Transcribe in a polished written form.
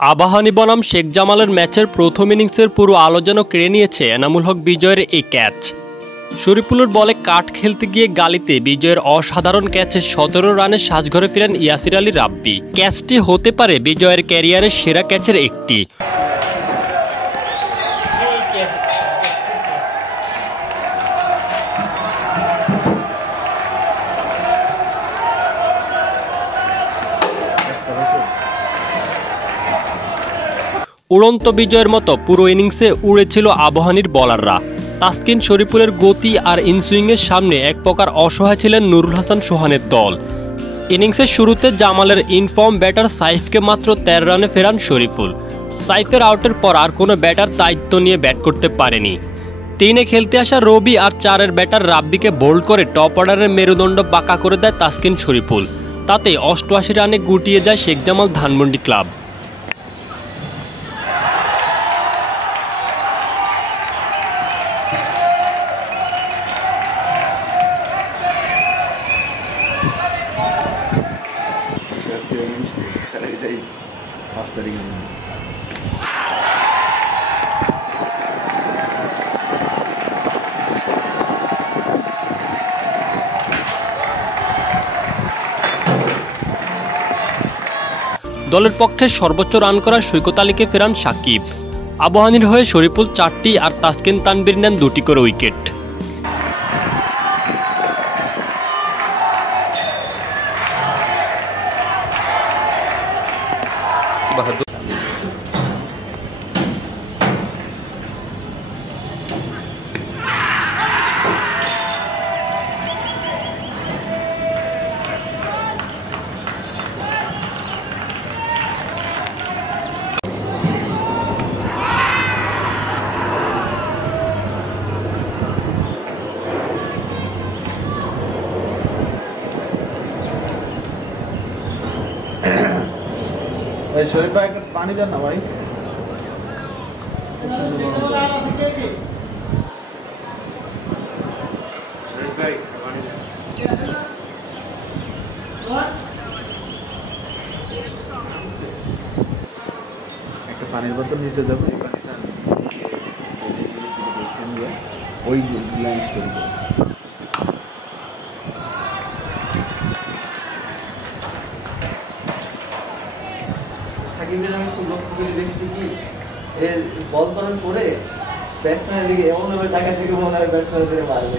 আবাহনী বনাম শেখ জামালের ম্যাচের প্রথম ইনিংসের পুরো আলোচনা কেড়ে নিয়েছে এনামুল হক বিজয়ের এই ক্যাচ। শরীফুলের বলে কাট খেলতে গিয়ে গালিতে বিজয়ের অসাধারণ ক্যাচে ১৭ রানে সাজঘরে ফিরেন ইয়াসির আলী রাব্বি। ক্যাচটি হতে পারে বিজয়ের ক্যারিয়ারের সেরা ক্যাচের একটি। উড়ন্ত বিজয়ের মতো পুরো ইনিংসে উড়েছিল আবাহনীর বোলাররা। তাসকিন শরীফুলের গতি আর ইনসুইংয়ের সামনে এক প্রকার অসহায় ছিলেন নুরুল হাসান সোহানের দল। ইনিংসের শুরুতে জামালের ইনফর্ম ব্যাটার সাইফকে মাত্র ১৩ রানে ফেরান শরীফুল। সাইফের আউটের পর আর কোনো ব্যাটার দায়িত্ব নিয়ে ব্যাট করতে পারেনি। ৩-এ খেলতে আসা রবি আর ৪-এর ব্যাটার রাব্বিকে বোল্ড করে টপ অর্ডারের মেরুদণ্ড বাঁকা করে দেয় তাসকিন শরীফুল। তাতে ৮৮ রানে গুটিয়ে যায় শেখ জামাল ধানমন্ডি ক্লাব। দলের পক্ষে সর্বোচ্চ রান করা সৈকত আলীকে ফেরান সাকিব। আবাহনীর হয়ে শরীফুল ৪টি আর তাসকিন তানভীর নেন ২টি করে উইকেট। ভাই শরীফ ভাই একটা পানি দেন না ভাই। একটা পানির বোতল নিতে যাবো পাকিস্তান ওই লাইন স্টোরি সাকিবের আমি খুব লক্ষ্য করে দেখছি কি এর বল করার পরে ব্যাটসম্যানের দিকে এমনভাবে তাকা থেকে মনে হয় ব্যাটসম্যানের দিকে মারবে।